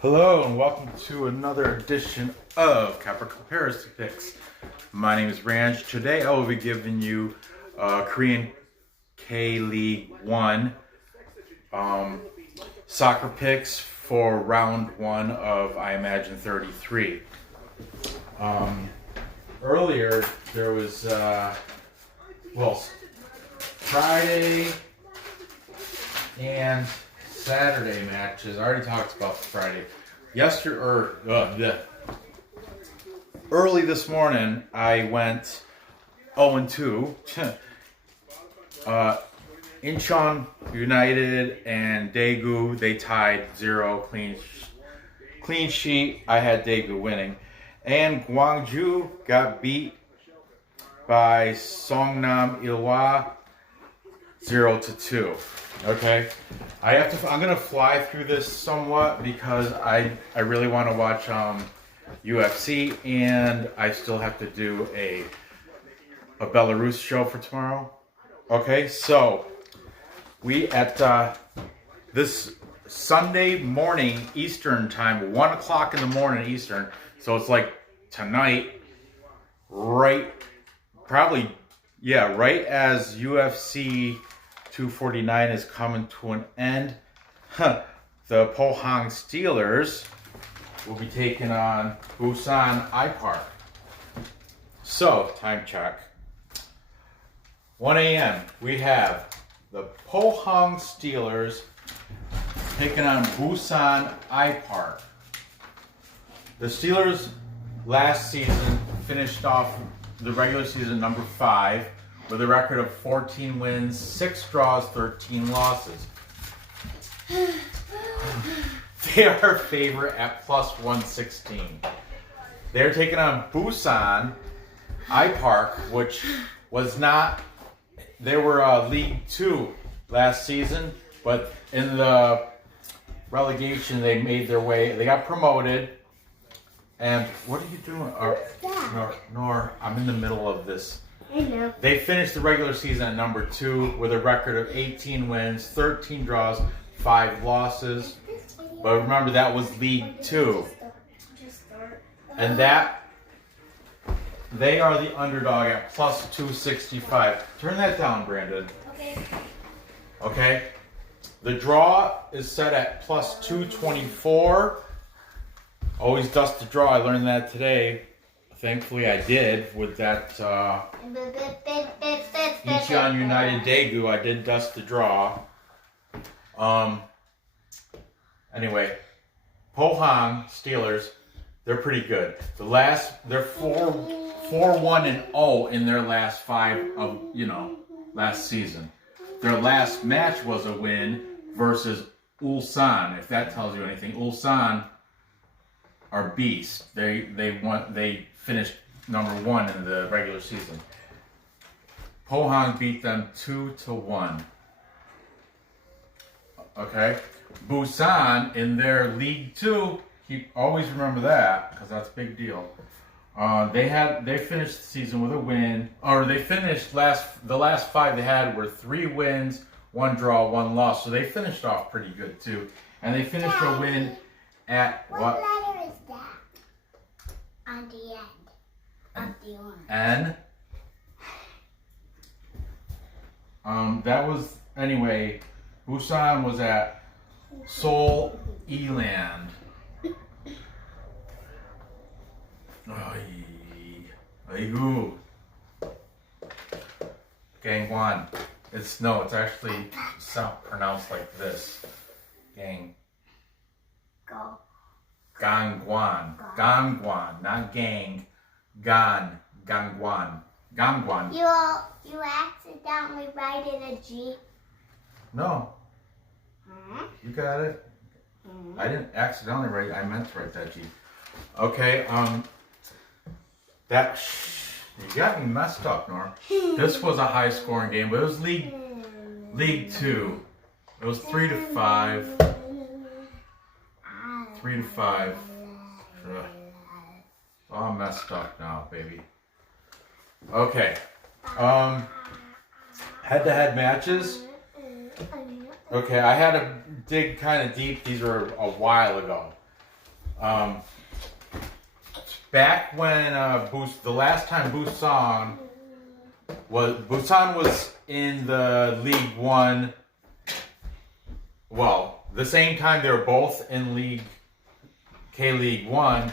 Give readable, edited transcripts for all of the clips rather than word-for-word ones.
Hello and welcome to another edition of IPark Comparison Picks. My name is Ranj. Today I will be giving you Korean K-League 1 soccer picks for round 1 of, I imagine, 33. Earlier there was, Friday and Saturday matches. I already talked about the Friday. Early this morning, I went 0-2. Incheon United and Daegu, they tied 0 clean sheet. I had Daegu winning. And Gwangju got beat by Songnam Ilhwa 0-2. Okay, I'm gonna fly through this somewhat because I really want to watch UFC, and I still have to do a Belarus show for tomorrow. Okay, so we at this Sunday morning Eastern time, 1 o'clock in the morning Eastern. So it's like tonight, right as UFC 249 is coming to an end. The Pohang Steelers will be taking on Busan IPark. So, time check. 1 a.m. we have the Pohang Steelers taking on Busan IPark. The Steelers last season finished off the regular season number 5 with a record of 14 wins, 6 draws, 13 losses. They are favorite at plus 116. They're taking on Busan IPark, which was not, they were League 2 last season, but in the relegation they made their way, they got promoted. And what are you doing? Nor, I'm in the middle of this. I know. They finished the regular season at number 2 with a record of 18 wins, 13 draws, 5 losses. But remember, that was League 2. And they are the underdog at plus 265. Turn that down, Brandon. Okay. Okay? The draw is set at plus 224. Always dust the draw. I learned that today. Thankfully, I did with that Incheon United Daegu. I did dust the draw. Anyway, Pohang Steelers, they're pretty good. They're 4-1-0 in their last 5 of last season. Their last match was a win versus Ulsan. If that tells you anything, Ulsan are beasts. They finished number 1 in the regular season. Pohang beat them 2-1. Okay, Busan in their League 2. Always remember that because that's a big deal. They finished the season with a win, or they finished the last 5 they had were 3 wins, 1 draw, 1 loss. So they finished off pretty good too, and they finished a win at what letter is that on the end of the one? N. That was, anyway, Busan was at Seoul, Eland. Aigu. Gangwon. It's actually pronounced like this. Gangwon. Gangwon, not gang. Gangwon. Gangwon. You accidentally write it a G? No. You got it? I didn't accidentally write, I meant to write that G. Okay, you got me messed up, Nora. This was a high scoring game, but it was League 2. It was 3-5. 3-5. Oh, I'm messed up now, baby. Okay. Head-to-head matches. Okay, I had to dig kind of deep. These were a while ago. Back when the last time Busan was in the League One. Well, the same time they were both in K-League One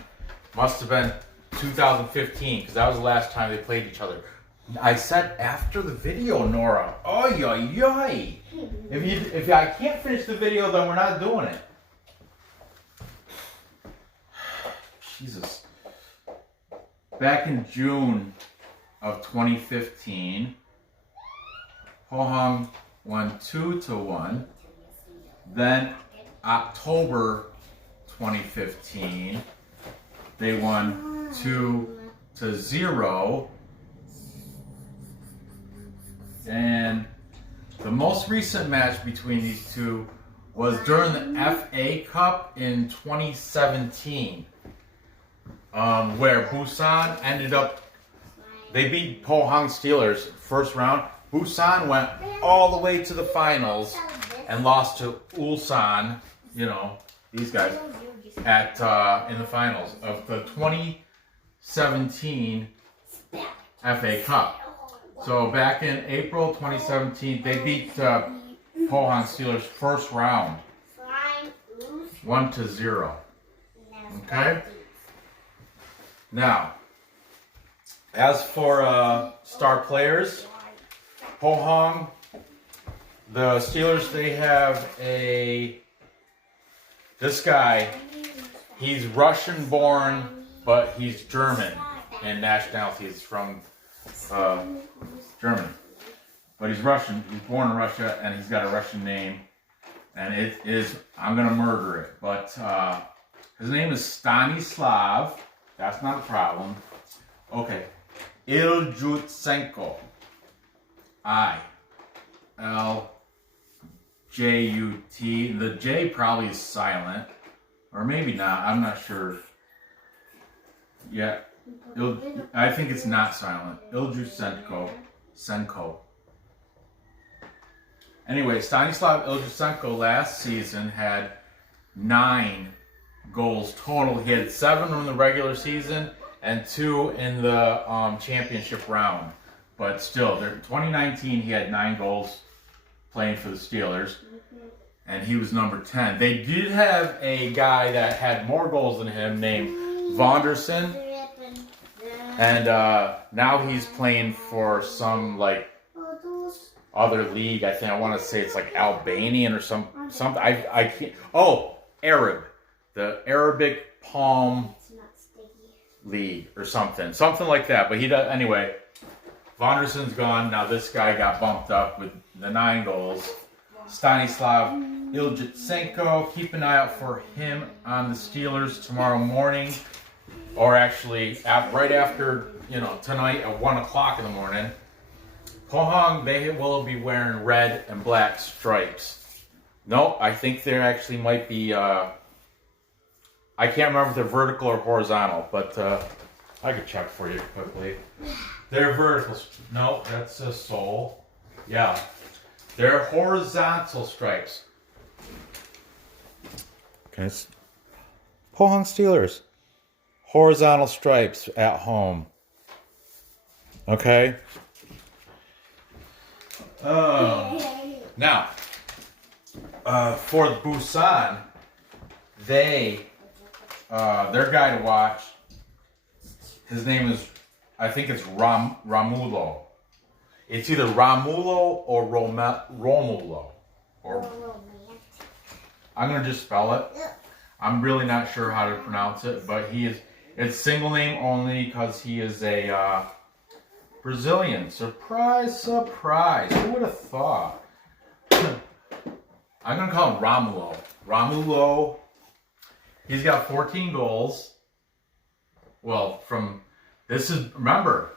must have been 2015, because that was the last time they played each other. I said after the video, Nora. Oy, oy, oy. If I can't finish the video, then we're not doing it. Jesus. Back in June of 2015, Pohang won 2-1. Then October 2015, they won 2-0. And the most recent match between these two was during the FA Cup in 2017. Where Busan they beat Pohang Steelers first round. Busan went all the way to the finals and lost to Ulsan, these guys, in the finals of the 2017 FA Cup. So back in April 2017, they beat Pohang Steelers first round, 1-0. Okay. Now, as for star players, Pohang, the Steelers, they have this guy, he's Russian born, but he's German in nationality. He's from Germany. But he's Russian, he's born in Russia, and he's got a Russian name. And it is, I'm going to murder it, but his name is Stanislav. That's not a problem. Okay. Iljutsenko. I-L-J-U-T. The J probably is silent. Or maybe not. I'm not sure. Yeah. I think it's not silent. Iljutsenko. Senko. Anyway, Stanislav Iljutsenko last season had 9 goals total. He had 7 in the regular season and 2 in the championship round. But still, in 2019, he had 9 goals playing for the Steelers, and he was number 10. They did have a guy that had more goals than him named Vonderson, and now he's playing for some other league. I think I want to say it's Albanian or something. I can't. Oh, Arab. The Arabic Palm League or something like that. But he does anyway. Vonderson's gone. Now this guy got bumped up with the 9 goals. Stanislav Iljutsenko. Keep an eye out for him on the Steelers tomorrow morning, or actually right after tonight at 1:00 in the morning. Pohang, they will be wearing red and black stripes. No, I think there actually might be. I can't remember if they're vertical or horizontal, but I could check for you quickly. They're vertical. No, that's a Seoul. Yeah. They're horizontal stripes. Okay. Pohang Steelers. Horizontal stripes at home. Okay. Now, for Busan, their guy to watch, his name is, I think it's Romulo. It's either Romulo or Romulo. Or I'm going to just spell it. I'm really not sure how to pronounce it, but it's single name only because he is a Brazilian. Surprise, surprise. Who would have thought? I'm going to call him Romulo. Romulo. He's got 14 goals. Well, remember,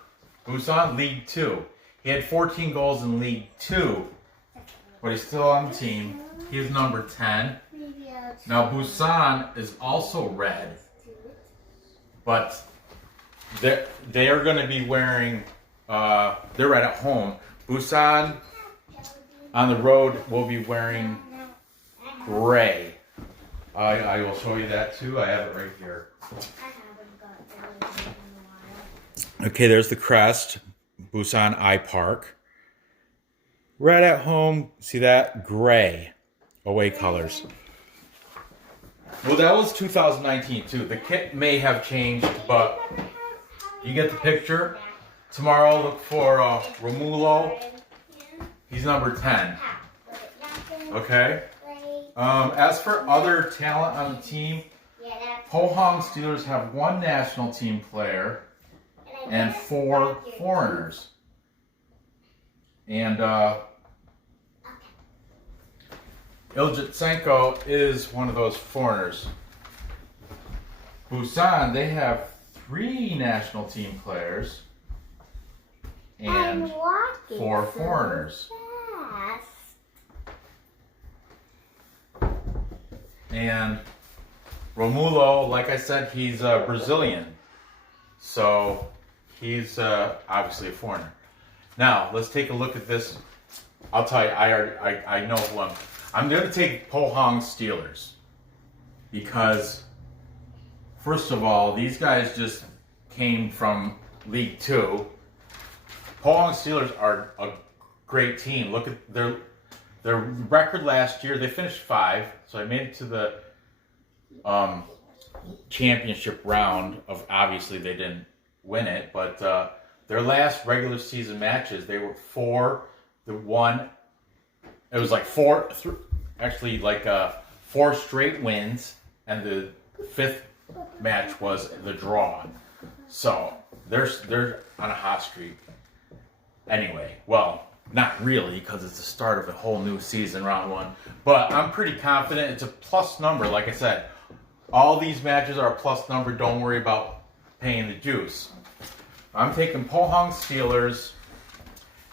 Busan, League 2. He had 14 goals in League 2, but he's still on the team. He's number 10. Now, Busan is also red, but they are going to be wearing, they're red at home. Busan on the road will be wearing gray. I will show you that too. I have it right here. I haven't got everything in a while. Okay, there's the crest. Busan IPark. Right at home, see that? Gray. Away colors. Well, that was 2019 too. The kit may have changed, but you get the picture. Tomorrow, look for Romulo. He's number 10. Okay? As for other talent on the team, Pohang Steelers have 1 national team player and 4 foreigners. And Iljitsenko is one of those foreigners. Busan, they have 3 national team players and 4 foreigners. And Romulo, like I said, he's Brazilian. So he's obviously a foreigner. Now, let's take a look at this. I'll tell you, I know who I'm going to take Pohang Steelers. Because, first of all, these guys just came from League 2. Pohang Steelers are a great team. Look at their record last year. They finished 5, so I made it to the championship round. Obviously, they didn't win it, but their last regular season matches, they were 4. The one, it was like 4 straight wins, and the 5th match was the draw. So they're on a hot streak. Anyway, well, not really, because it's the start of a whole new season, round 1. But I'm pretty confident it's a plus number. Like I said, all these matches are a plus number. Don't worry about paying the juice. I'm taking Pohang Steelers.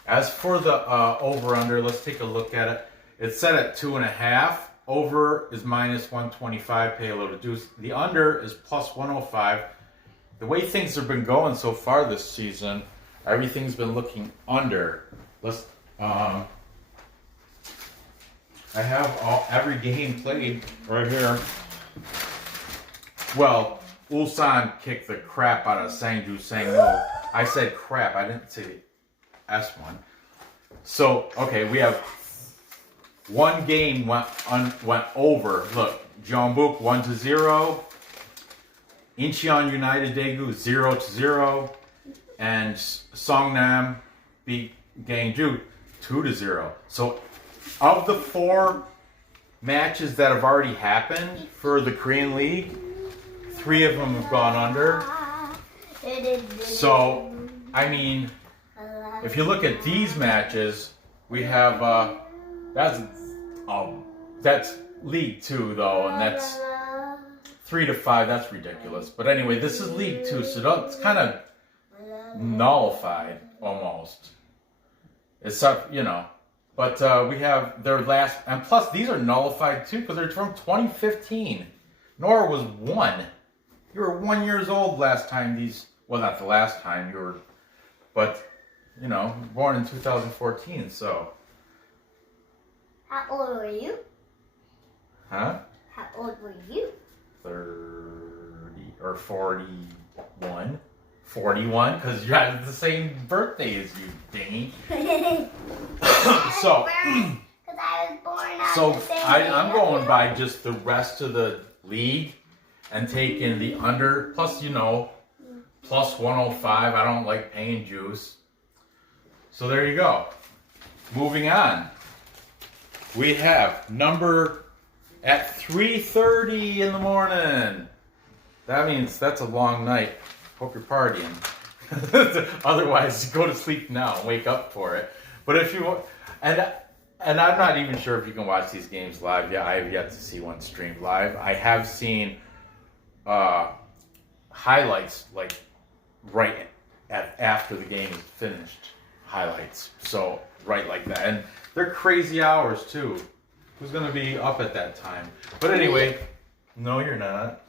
As for the over-under, let's take a look at it. It's set at 2.5. Over is minus 125. Pay a load of juice. The under is plus 105. The way things have been going so far this season, everything's been looking under. Let's. I have every game played right here. Well, Ulsan kicked the crap out of Sangju Sangwoo. I said crap. I didn't say the S1. So okay, we have 1 game went over. Look, Jeonbuk 1-0. Incheon United Daegu 0-0, and Songnam beat Gangju 2-0. So, of the 4 matches that have already happened for the Korean League, 3 of them have gone under. So, I mean, if you look at these matches, we have that's League 2 though, and that's 3-5. That's ridiculous. But anyway, this is League 2, so it's kind of nullified almost. It's up, you know. But we have their last, and plus these are nullified too because they're from 2015. Nora was 1. You were 1 year old last time these. Well, not the last time you were, but you know, born in 2014. So. How old were you? Huh? How old were you? 30 or 41. 41, because you had the same birthday as you, dingy. So, because I was born on the same day. I'm going by just the rest of the league and taking the under, plus, you know, plus 105. I don't like paying juice. So there you go. Moving on. We have number at 3:30 in the morning. That means that's a long night. Hope you're partying. Otherwise, go to sleep now and wake up for it. But if you want, and I'm not even sure if you can watch these games live. Yeah, I have yet to see one streamed live. I have seen highlights like right after the game is finished. Highlights. So right like that, and they're crazy hours too. Who's gonna be up at that time? But anyway, no, you're not.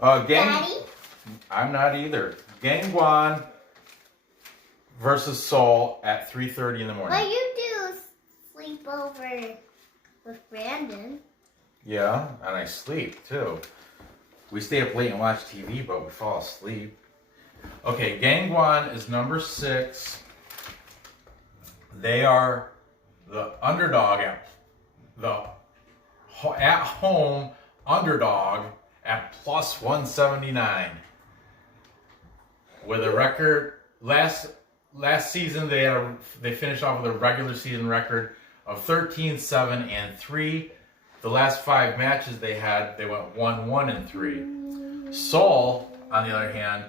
Daddy? I'm not either. Gangwon versus Seoul at 3:30 in the morning. But you do sleep over with Brandon. Yeah, and I sleep too. We stay up late and watch TV, but we fall asleep. Okay, Gangwon is number 6. They are the underdog at home underdog at plus 179 with a record. Last season they finished off with a regular season record of 13-7-3. The last 5 matches they went 1-1-3. Seoul, on the other hand,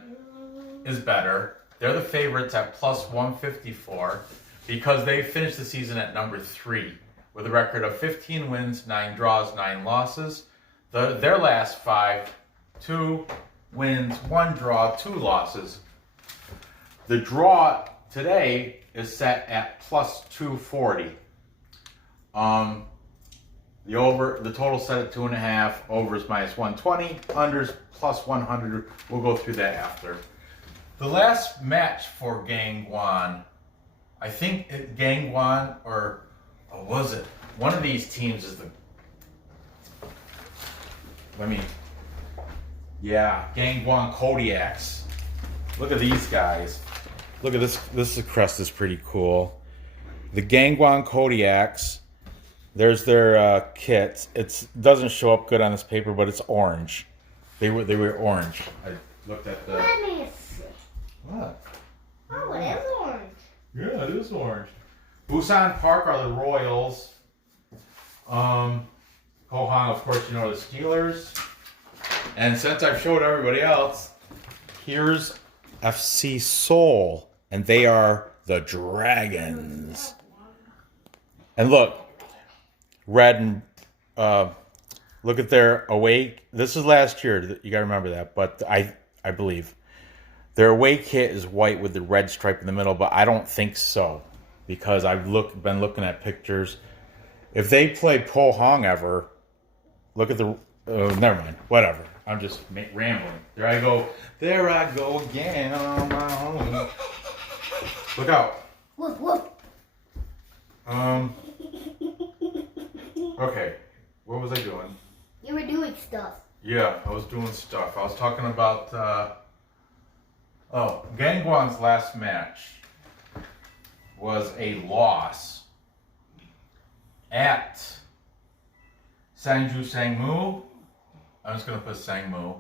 is better. They're the favorites at plus 154 because they finished the season at number 3 with a record of 15 wins, 9 draws, 9 losses. Their last 5, 2 wins, 1 draw, 2 losses. The draw today is set at plus 240. The total set at 2.5. Overs minus 120. Unders plus 100. We'll go through that after. The last match for Gangwon, I think Gangwon or was it? One of these teams is Gangwon Kodiaks. Look at these guys. Look at this. This crest is pretty cool. The Gangwon Kodiaks. There's their kits. It doesn't show up good on this paper, but it's orange. They were orange. I looked at the. Let me see. What? Oh, it is orange. Yeah, it is orange. Busan Park are the Royals. Pohang, of course, you know the Steelers. And since I've showed everybody else, here's FC Seoul, and they are the Dragons. And look, red and look at their away. This is last year. You gotta remember that. But I believe their away kit is white with the red stripe in the middle. But I don't think so because I've been looking at pictures. If they play Pohang ever, look at the. Never mind. Whatever. I'm just rambling. There I go. There I go again on my own. Look out. Woof, woof. Okay. What was I doing? You were doing stuff. Yeah, I was doing stuff. I was talking about, Gangwon's last match was a loss at Sangju Sangmu. I'm just going to put Sangmu.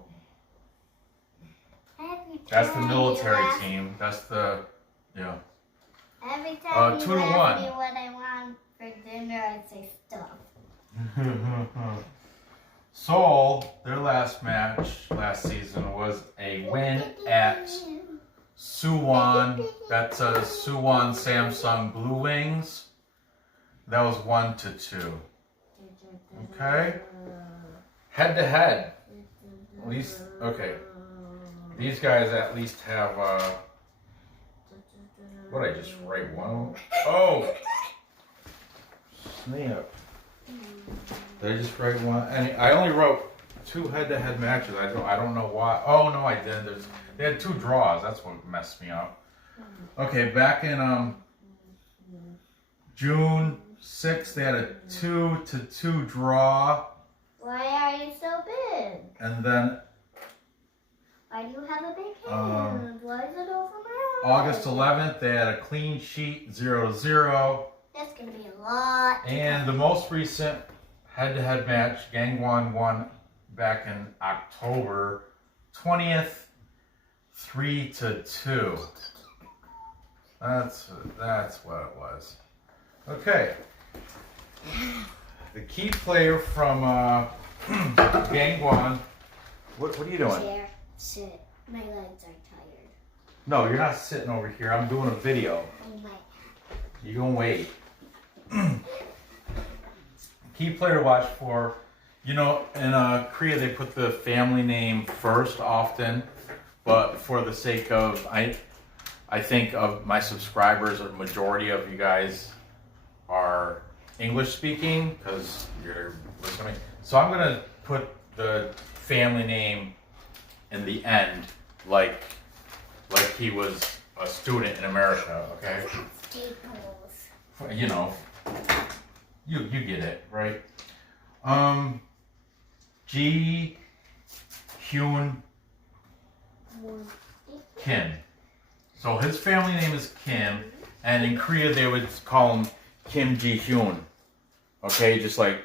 That's the military team. That's the, yeah. Every time you 2-1. ask me what I want for dinner, I say stuff. Seoul, their last match last season was a win at Suwon. That's a Suwon Samsung Blue Wings. That was 1-2. Okay. Head to head. At least, okay. These guys at least have, what did I just write? Oh! Snap. Did I just write one? And I only wrote 2 head-to-head matches. I don't know why. Oh, no, I did. They had 2 draws. That's what messed me up. Okay, back in June 6th, they had a 2-2 draw. Why are you so big? And then Why do you have a big hand? Why is it over my eyes? August 11th, they had a clean sheet, 0-0. That's going to be a lot. And the most recent head-to-head match, Gangwon won back in October 20th, 3-2. That's what it was. Okay. The key player from Gangwon. What are you doing? Chair, sit. My legs are tired. No, you're not sitting over here. I'm doing a video. Oh my. You're gonna wait. Key player to watch for. You know, in Korea they put the family name first often, but for the sake of I think of my subscribers, a majority of you guys are English speaking because you're listening. So I'm gonna put the family name in the end, like he was a student in America. Okay. Staples. You know, you get it, right? Ji Hyun Kim. So his family name is Kim, and in Korea they would call him Kim Ji Hyun. Okay, just like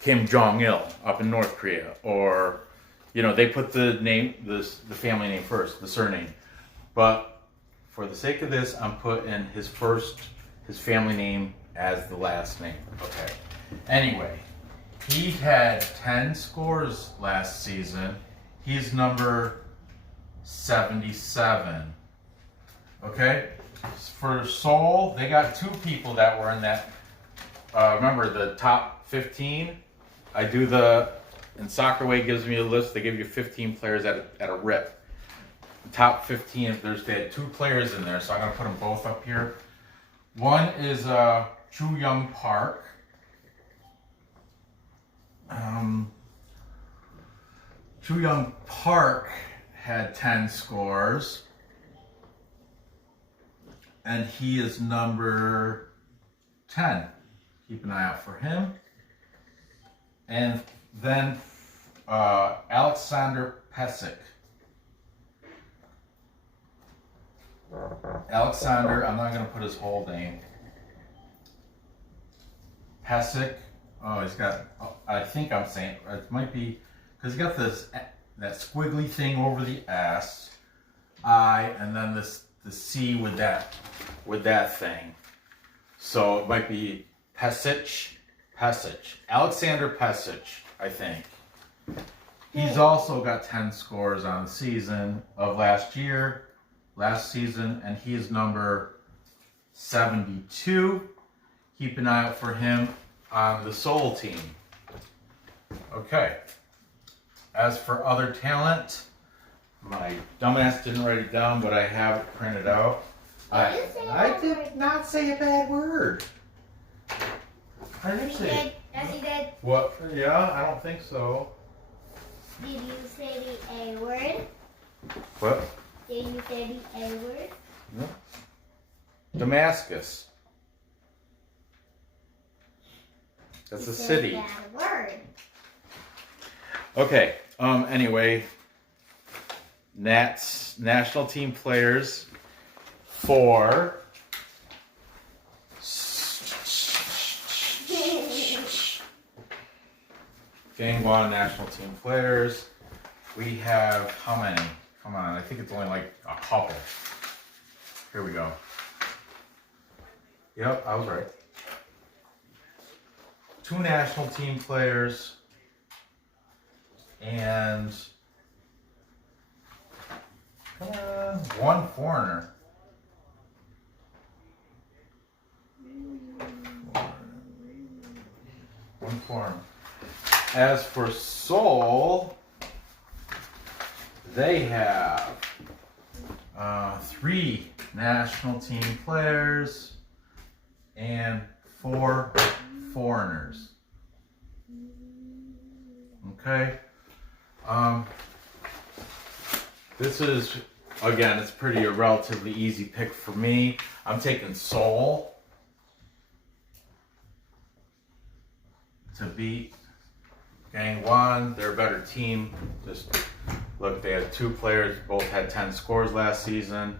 Kim Jong Il up in North Korea, or they put the family name first, the surname. But for the sake of this, I'm putting his family name as the last name. Okay. Anyway, he had 10 scores last season. He's number 77. Okay. For Seoul, they got 2 people that were in that. Remember the top 15? In Soccer Way gives me a list. They give you 15 players at a rip. The top 15, they had 2 players in there, so I'm gonna put them both up here. One is Chu Young Park. Chu Young Park had 10 scores, and he is number 10. Keep an eye out for him. And then Alexander Pesic. Alexander, I'm not going to put his whole name. Pesic. Oh, he's got, I think I'm saying, it might be, because he's got that squiggly thing over the S, I, and then the C with that thing. So it might be Pesic. Alexander Pesic, I think. He's also got 10 scores on the season of last season, and he is number 72. Keep an eye out for him on the Seoul team. Okay. As for other talent, my dumbass didn't write it down, but I have it printed out. I did not say a bad word. I didn't say. Yes, you did. What? Yeah, I don't think so. Did you say the A word? What? Did you say the A word? No. Damascus. That's a city. That word. Okay. Anyway, Nats national team players for Gangwon national team players. We have how many? Come on, I think it's only like a couple. Here we go. Yep, I was right. 2 national team players and 1 foreigner. One foreigner. As for Seoul, they have 3 national team players and 4 foreigners. Okay. This is, again, it's a relatively easy pick for me. I'm taking Seoul to beat Gangwon. They're a better team. Just look, they had 2 players, both had 10 scores last season.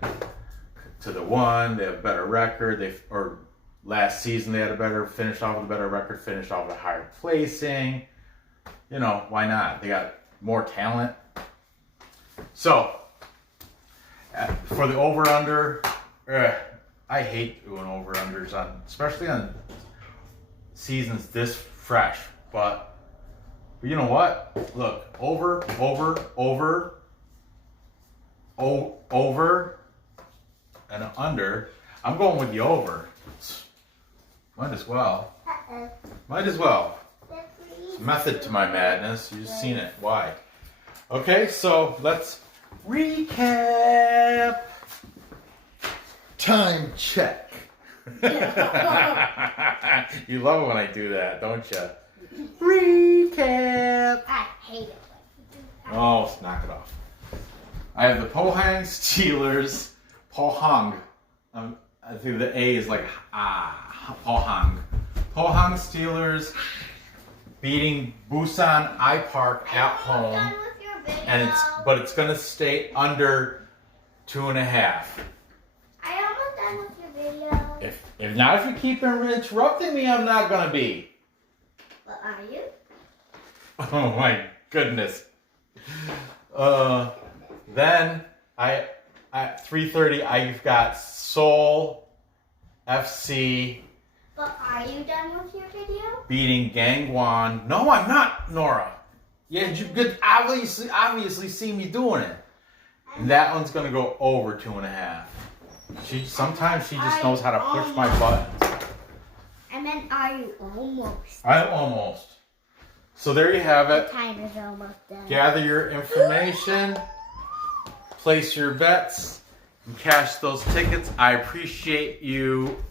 To the one, they have a better record. Last season they had finished off with a better record, finished off with a higher placing. Why not? They got more talent. So, for the over-under, I hate doing over-unders, especially on seasons this fresh. But you know what? Look, over, and under. I'm going with the over. Might as well. Might as well. Method to my madness. You've seen it. Why? Okay, so let's recap. Time check. You love it when I do that, don't you? Recap. I hate it. Oh, knock it off. I have the Pohang Steelers. Pohang. I think the A is like Pohang. Pohang Steelers beating Busan IPark at home, Done with your video. and it's gonna stay under 2.5. I almost done with your video. If not, if you keep interrupting me, I'm not gonna be. But are you? Oh my goodness. Then at 3:30 I've got Seoul FC But are you done with your video? beating Gangwon. No, I'm not, Nora. Yeah, you could obviously see me doing it. And that one's gonna go over 2.5. Sometimes she just knows how to push my buttons. I meant, are you almost? I'm almost. So there you have The it. timer's almost done. Gather your information, place your bets, and cash those tickets. I appreciate you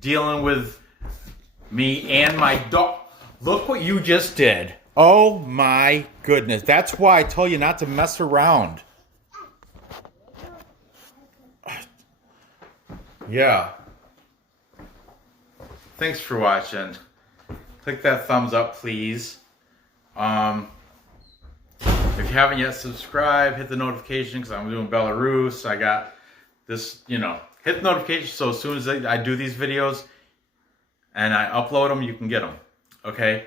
dealing with me and my dog. Look what you just did. Oh my goodness. That's why I told you not to mess around. Yeah. Thanks for watching. Click that thumbs up, please. If you haven't yet subscribed, hit the notification because I'm doing Belarus. I got this, hit the notification so as soon as I do these videos and I upload them, you can get them. Okay?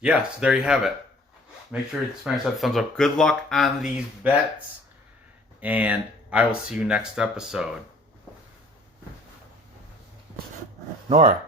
Yeah, so there you have it. Make sure you smash that thumbs up. Good luck on these bets, and I will see you next episode. Nora.